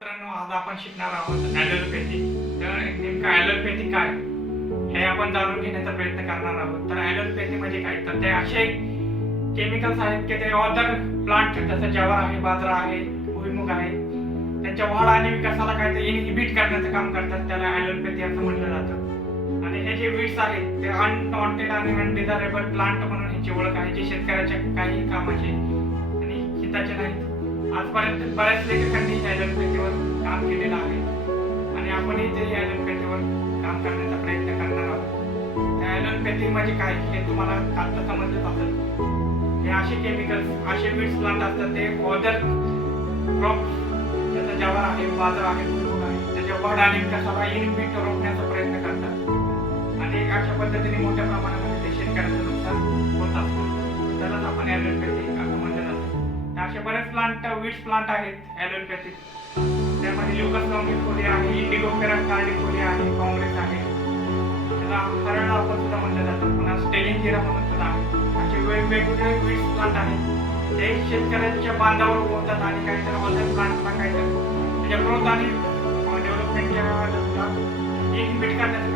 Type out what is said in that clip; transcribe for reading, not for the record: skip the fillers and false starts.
मित्रांनो, आज आपण शिकणार आहोत ॲलोपॅथी. तर नेमकं ॲलोपॅथी काय हे आपण जाणून घेण्याचा प्रयत्न करणार आहोत. तर ॲलोपॅथी म्हणजे काय, तर ते असे केमिकल्स आहेत की ते अदर प्लांट जसं जवार आहे, बाजरा आहे, भुईमुग आहे, त्यांच्या वाढ आणि विकासाला काय ते इनहिबिट करण्याचं काम करतात. त्याला ॲलोपॅथी असं म्हटलं जातं. आणि हे जे वीड्स आहेत ते अनवॉन्टेड आणि अनडिझायरेबल प्लांट म्हणून ह्याची ओळख आहे, जे शेतकऱ्याच्या काही कामाचे आणि हिताचे नाहीत. आजपर्यंत बऱ्याच लेखकांनी ॲलोपॅथीवर काम केलेलं आहे आणि आपणही ते ॲलोपॅथीवर काम करण्याचा प्रयत्न करणार आहोत. ॲलोपॅथी म्हणजे काय हे तुम्हाला आता समजत असेल. हे असे केमिकल्स, असे वीड्स प्लांट असतात ते ऑदर क्रॉप जसं जवार आहे, बाजरा आहे, भुईमुग आहे, त्याच्या वाढ आणि विकासाला इनहिबिट रोखण्याचा प्रयत्न करतात आणि अशा पद्धतीने मोठ्या प्रमाणामध्ये ते शेतकऱ्याचं नुकसान होत असतं. त्यालाच आपण ॲलोपॅथी असं म्हटलं जातं. असे बरेच प्लांट, वीड्स प्लांट आहेत ॲलोपॅथीत. त्यामध्ये ल्युकस लॉंगिफोलिया आहे, इंडिगोफेरा कार्डिफोलिया आहे, काँग्रेस आहे, त्याला हरळ आपण सुद्धा म्हटलं जातं, पुन्हा स्टेलिंजिरा म्हणून सुद्धा आहे. असे वेगवेगळे वीड्स प्लांट आहेत ते शेतकऱ्यांच्या बांधावर होतात आणि काहीतरी ऑदर प्लांटला काहीतरी त्याच्या ग्रोथ आणि डेव्हलपमेंटच्या इनहिबिट करण्याचं